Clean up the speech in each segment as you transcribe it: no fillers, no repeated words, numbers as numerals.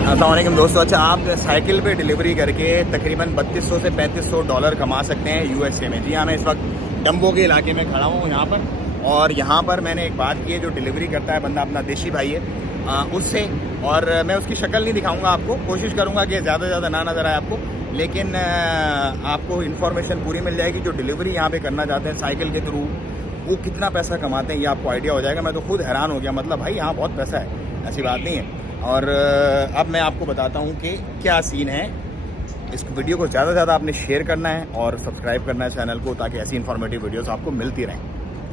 अस्सलाम वालेकुम दोस्तों। अच्छा, आप साइकिल पे डिलीवरी करके तकरीबन 3200 से 3500 डॉलर कमा सकते हैं यूएसए में। जी हाँ, मैं इस वक्त डम्बो के इलाके में खड़ा हूँ यहाँ पर। और यहाँ पर मैंने एक बात की है, जो डिलीवरी करता है बंदा अपना देशी भाई है उससे। और मैं उसकी शक्ल नहीं दिखाऊंगा आपको, कोशिश करूँगा कि ज़्यादा से ज़्यादा ना नज़र आए आपको, लेकिन आपको इन्फॉर्मेशन पूरी मिल जाएगी। जो डिलीवरी यहाँ पे करना चाहते हैं साइकिल के थ्रू, वो कितना पैसा कमाते हैं ये आपको आइडिया हो जाएगा। मैं तो खुद हैरान हो गया, मतलब भाई यहाँ बहुत पैसा है, ऐसी बात नहीं है। और अब मैं आपको बताता हूँ कि क्या सीन है। इस वीडियो को ज़्यादा से ज़्यादा आपने शेयर करना है और सब्सक्राइब करना है चैनल को, ताकि ऐसी इन्फॉर्मेटिव वीडियोस आपको मिलती रहें।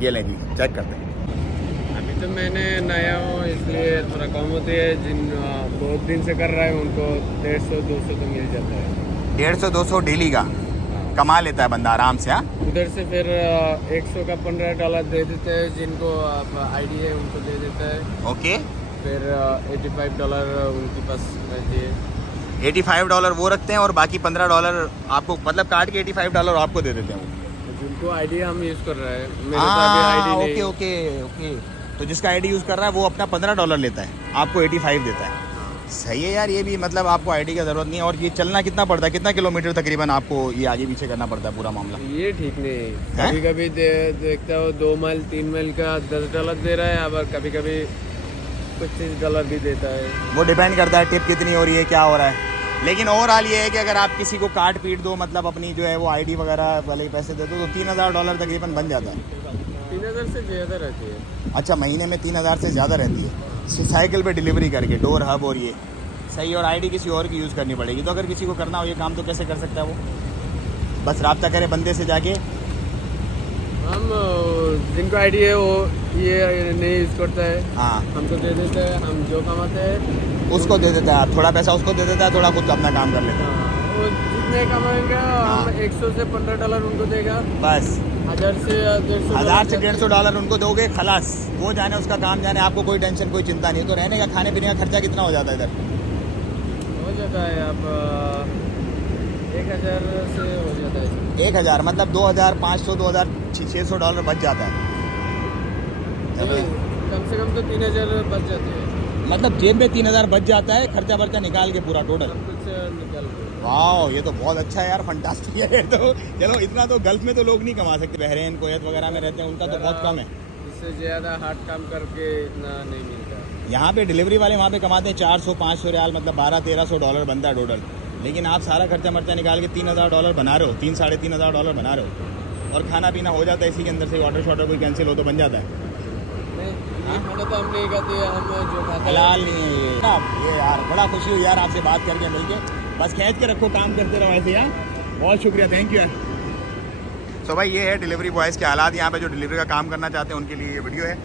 ये लें जी, चेक करते हैं। अभी तो मैंने नया हूँ इसलिए थोड़ा कम होती है। जिन बहुत दिन से कर रहा है उनको 150-200 तो मिल जाता है। 150-200 डेली का कमा लेता है बंदा आराम से। हाँ, उधर से फिर 100 का $15 दे देते हैं, जिनको आप आईडी है उनको दे देता है। ओके। फिर $85 उनके पास रहती है। $85 वो रखते हैं और बाकी $15 आपको, मतलब काट के $85 आपको दे देते हैं वो। जिनको आईडी हम यूज़ कर रहे हैं, मेरे तो हाँ, अभी आईडी नहीं। Okay okay okay. तो जिसका आईडी यूज़ कर रहा है वो अपना $15 लेता है, आपको 85 देता है। सही है यार, ये भी मतलब आपको आईडी की ज़रूरत नहीं है। और ये चलना कितना पड़ता है, कितना किलोमीटर तकरीबन आपको ये आगे पीछे करना पड़ता है पूरा मामला? ये ठीक नहीं है। कभी कभी देखता हो 2 मील 3 मील का $10 दे रहा है, अब कभी कभी $25 भी देता है। वो डिपेंड करता है टिप कितनी हो रही है, क्या हो रहा है। लेकिन ओवरऑल ये है कि अगर आप किसी को काट पीट दो, मतलब अपनी जो है वो आईडी वगैरह वाले पैसे दे दो, तो $3000 तकरीबन बन जाता है। 3000 से ज़्यादा रहती है। अच्छा, महीने में 3000 से ज़्यादा रहती है साइकिल पे डिलीवरी करके, डोर हब और ये सही। और आईडी किसी और की यूज़ करनी पड़ेगी। तो अगर किसी को करना हो ये काम तो कैसे कर सकता है वो? बस रब्ता करे बंदे से जाके। हम जिनको आईडी है वो ये नहीं यूज़ करता है, हाँ, हमको दे देता है। हम जो कमाते हैं उसको दे देता है, थोड़ा पैसा उसको दे देता है, थोड़ा खुद अपना काम कर लेता है। वो जितने कमाएंगे हम 100 से $15 उनको देगा। बस 1000 से 150 $1000 से $150 उनको दोगे, खलास। वो जाने उसका काम जाने, आपको कोई टेंशन कोई चिंता नहीं। तो रहने का खाने पीने का खर्चा कितना हो जाता है इधर? हो जाता है। अब 1000 से हो जाता है। 1000 मतलब $2500 $2600 बच जाता है। कम से कम तो 3000 बच जाते हैं। मतलब जेब में 3000 बच जाता है, खर्चा वर्चा निकाल के पूरा टोटल। सब कुछ निकल के। वाह, ये तो बहुत अच्छा है यार, फंटास्टिक है। तो चलो, इतना तो गल्फ में तो लोग नहीं कमा सकते, बहरीन कुवैत वगैरह में रहते हैं, उनका तो बहुत कम है। इससे ज़्यादा हार्ड काम करके इतना नहीं मिलता। यहाँ पे डिलीवरी वाले वहाँ पे कमाते हैं 400-500 रियाल, मतलब $1200-1300 बनता है टोटल। लेकिन आप सारा खर्चा मर्चा निकाल के $3000 बना रहे हो, $3-3.5 बना रहे हो। और खाना पीना हो जाता है इसी के अंदर से, ऑर्डर शॉर्डर कोई कैंसिल हो तो बन जाता है। नहीं, ये खाना तो हम नहीं खाते, हम जो खाते हैं हलाल नहीं है ये यार। बड़ा खुशी हुई यार आपसे बात करके, मिलके। बस खींच के रखो, काम करते रहो ऐसे यार। बहुत शुक्रिया, थैंक यू। सो भाई, ये है डिलीवरी बॉयज़ के हालात यहाँ पे, जो डिलीवरी का काम करना चाहते हैं उनके लिए ये वीडियो है।